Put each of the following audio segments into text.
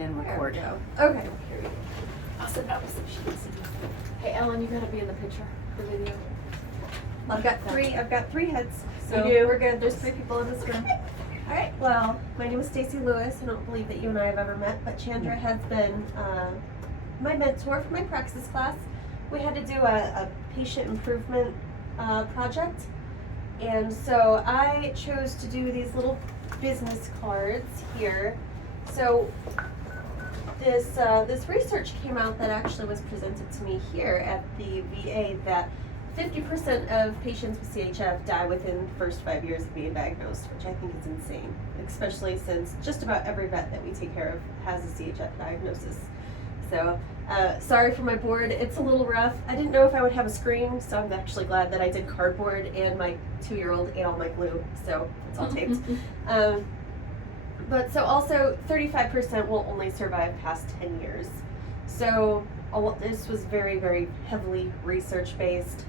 and then record. There we go. Okay. Here we go. I'll sit up so she can see you. Hey, Ellen, you gotta be in the picture, the video. I've got three heads. So You do? we're good. There's 3 people in this room. All right. Well, my name is Stacy Lewis. I don't believe that you and I have ever met, but Chandra has been my mentor for my Praxis class. We had to do a patient improvement project, and so I chose to do these little business cards here. So this research came out that actually was presented to me here at the VA that 50% of patients with CHF die within the first 5 years of being diagnosed, which I think is insane, especially since just about every vet that we take care of has a CHF diagnosis. So, sorry for my board, it's a little rough. I didn't know if I would have a screen, so I'm actually glad that I did cardboard and my 2-year-old ate all my glue, so it's all taped. But so also 35% will only survive past 10 years. So this was very, very heavily research-based.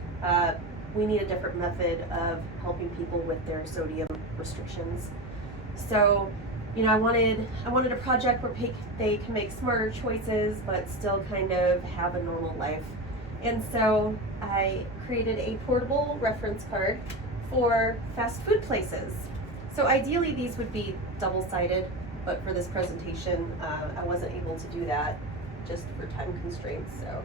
We need a different method of helping people with their sodium restrictions. So, you know, I wanted a project where they can make smarter choices but still kind of have a normal life. And so I created a portable reference card for fast food places. So ideally these would be double-sided, but for this presentation I wasn't able to do that just for time constraints. So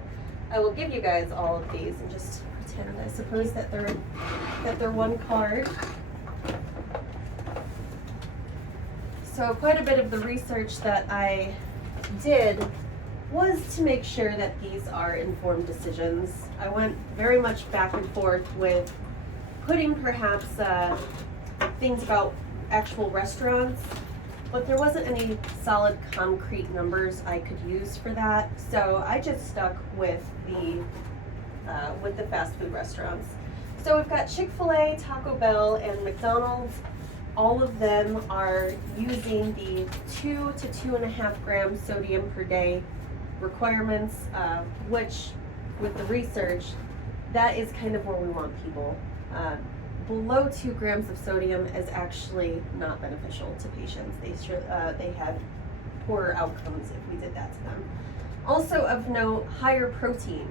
I will give you guys all of these and just pretend, I suppose, that they're one card. So quite a bit of the research that I did was to make sure that these are informed decisions. I went very much back and forth with putting perhaps things about actual restaurants, but there wasn't any solid concrete numbers I could use for that. So I just stuck with the fast food restaurants. So we've got Chick-fil-A, Taco Bell, and McDonald's. All of them are using the 2 to 2.5 grams sodium per day requirements, which with the research, that is kind of where we want people. Below 2 grams of sodium is actually not beneficial to patients. They have poorer outcomes if we did that to them. Also of note, higher protein.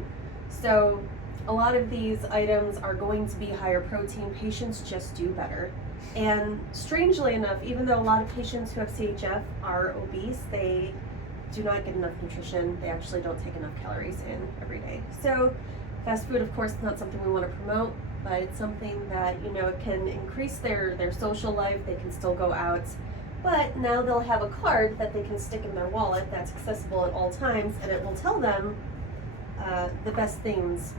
So a lot of these items are going to be higher protein. Patients just do better. And strangely enough, even though a lot of patients who have CHF are obese, they do not get enough nutrition. They actually don't take enough calories in every day. So fast food, of course, is not something we want to promote, but it's something that, you know, it can increase their social life. They can still go out, but now they'll have a card that they can stick in their wallet that's accessible at all times, and it will tell them the best things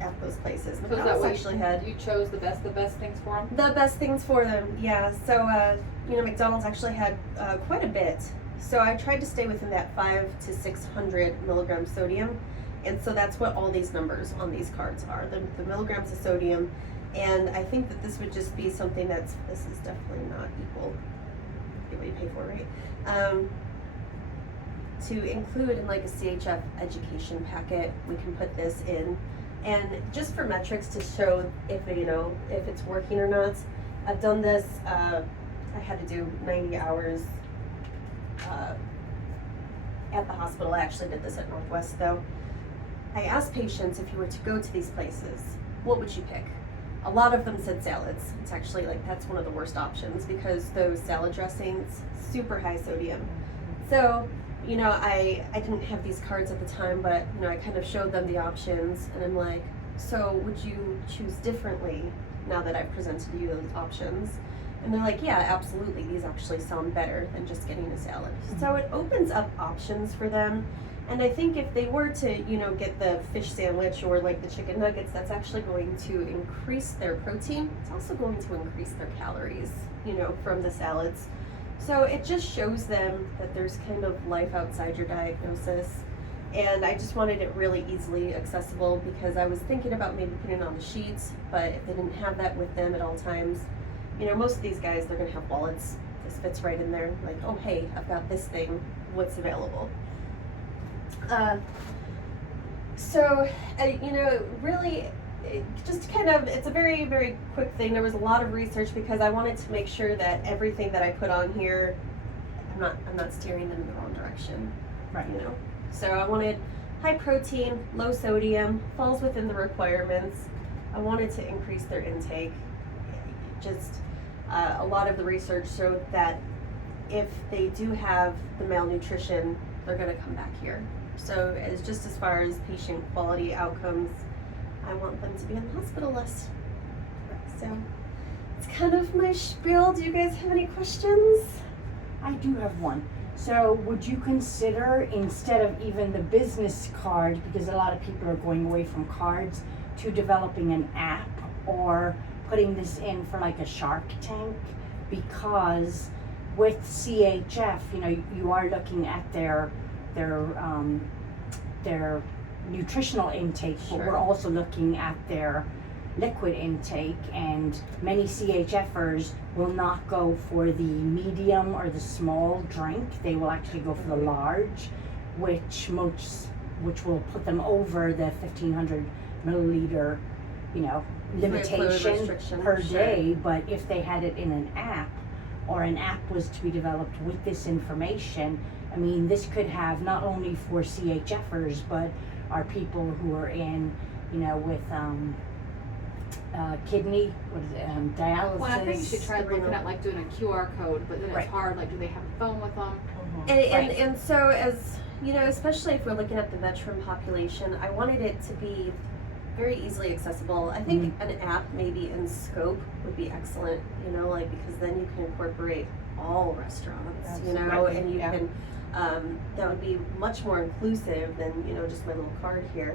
at those places. So that actually had you chose the best things for them? The best things for them, yeah. So you know, McDonald's actually had quite a bit. So I tried to stay within that 500 to 600 milligrams sodium, and so that's what all these numbers on these cards are, the milligrams of sodium. And I think that this would just be something this is definitely not equal. Get what you pay for, right? To include in like a CHF education packet, we can put this in. And just for metrics to show if it's working or not, I've done this. I had to do 90 hours at the hospital. I actually did this at Northwest though. I asked patients, if you were to go to these places, what would you pick? A lot of them said salads. It's actually that's one of the worst options because those salad dressings, super high sodium. So, you know, I didn't have these cards at the time, but, you know, I kind of showed them the options, and I'm like, so would you choose differently now that I've presented you those options? And they're like, yeah, absolutely. These actually sound better than just getting a salad. So it opens up options for them. And I think if they were to, you know, get the fish sandwich or like the chicken nuggets, that's actually going to increase their protein. It's also going to increase their calories, you know, from the salads. So it just shows them that there's kind of life outside your diagnosis. And I just wanted it really easily accessible because I was thinking about maybe putting it on the sheets, but if they didn't have that with them at all times, you know, most of these guys, they're gonna have wallets. This fits right in there, like, oh hey, I've got this thing, what's available? You know, really, just kind of, it's a very, very quick thing. There was a lot of research because I wanted to make sure that everything that I put on here I'm not steering them in the wrong direction. Right. You know, so I wanted high protein, low sodium, falls within the requirements. I wanted to increase their intake. Just a lot of the research showed that if they do have the malnutrition, they're going to come back here. So as far as patient quality outcomes, I want them to be on the hospital list. So it's kind of my spiel. Do you guys have any questions? I do have one. So would you consider, instead of even the business card, because a lot of people are going away from cards, to developing an app or putting this in for like a Shark Tank? Because with CHF, you know, you are looking at their nutritional intake, but Sure. we're also looking at their liquid intake, and many CHFers will not go for the medium or the small drink. They will actually go for the large, which will put them over the 1,500 milliliter, you know, limitation restriction, per sure. day. But if they had it in an app, or an app was to be developed with this information, I mean, this could have not only for CHFers, but our people who are in, you know, with kidney, dialysis. Well, I think you should try looking at like doing a QR code, but then Right. it's hard, like do they have a phone with them? And so as, you know, especially if we're looking at the veteran population, I wanted it to be very easily accessible. I think an app maybe in scope would be excellent, you know, like, because then you can incorporate all restaurants, you know, Absolutely, and you yeah. can, that would be much more inclusive than, you know, just my little card here.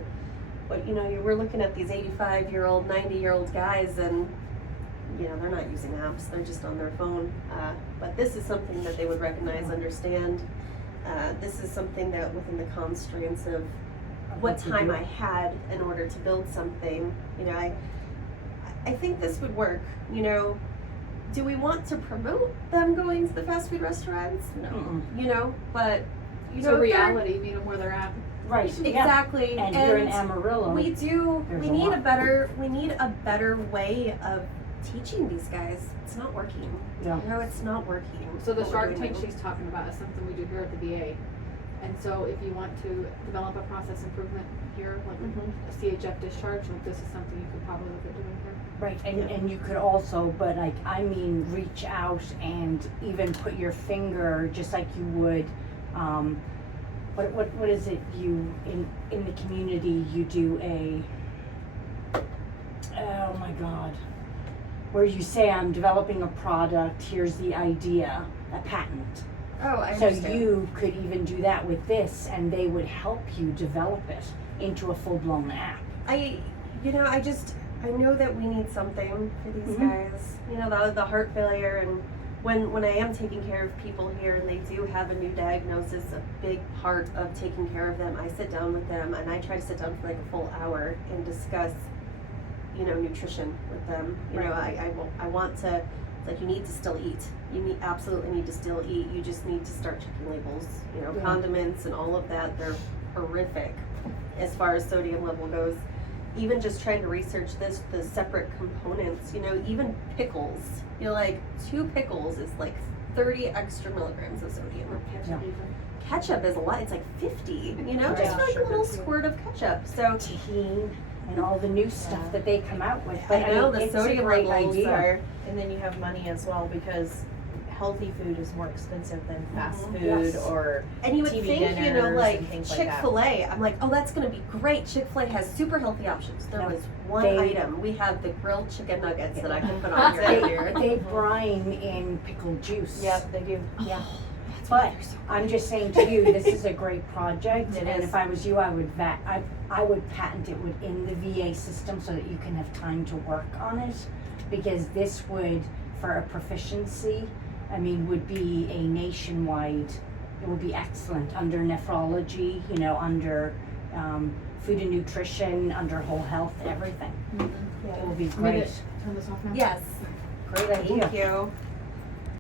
But, you know, we're looking at these 85-year-old, 90-year-old guys, and, you know, they're not using apps, they're just on their phone. But this is something that they would recognize, understand. This is something that within the constraints of what time I had in order to build something, you know, I think this would work. You know, do we want to promote them going to the fast food restaurants? No. You know, but you It's know, a if they're- reality, meet them where they're at. Right. Exactly. Yeah. And here in Amarillo, we there's a need lot. we need a better way of teaching these guys. It's not working. Yeah. You know, it's not working. So the what we're Shark doing Tank now. she's talking about is something we do here at the VA. And so if you want to develop a process improvement here, like a CHF discharge, like this is something you could probably look at doing here. Right, and you could also, but like, I mean, reach out and even put your finger, just like you would, what is it, you, in the community, you do oh my God, where you say, I'm developing a product, here's the idea, a patent. Oh, I So understand. you could even do that with this, and they would help you develop it into a full-blown app. I know that we need something for these guys. You know, the heart failure, and when I am taking care of people here and they do have a new diagnosis, a big part of taking care of them, I sit down with them and I try to sit down for like a full hour and discuss, you know, nutrition with them. You know, I want to, like, you need to still eat. You absolutely need to still eat. You just need to start checking labels. You know, condiments and all of that, they're horrific as far as sodium level goes. Even just trying to research the separate components, you know, even pickles. You know, like 2 pickles is like 30 extra milligrams of sodium. Ketchup is a lot. It's like 50, you know, just for like a little squirt of ketchup. So Tahini and all the new stuff that they come out with. I know mean, the it's a sodium great levels idea. are. And then you have money as well, because healthy food is more expensive than fast food Yes. or And you would TV think, you know, dinners like and things like that. Chick-fil-A, I'm like, oh, that's going to be great. Chick-fil-A has super healthy options. There No, was one they- item. We have the grilled chicken nuggets that I can put on here. They brine in pickled juice. Yep, they do. Yeah. But I'm just saying to you, this is a great project, It and is. if I was you, I would patent it within the VA system so that you can have time to work on it, because this would, for a proficiency, I mean, would be a nationwide. It would be excellent under nephrology, you know, under food and nutrition, under whole health, everything. It will be Need great. it. Turn this off now. Yes. Great idea. Thank you.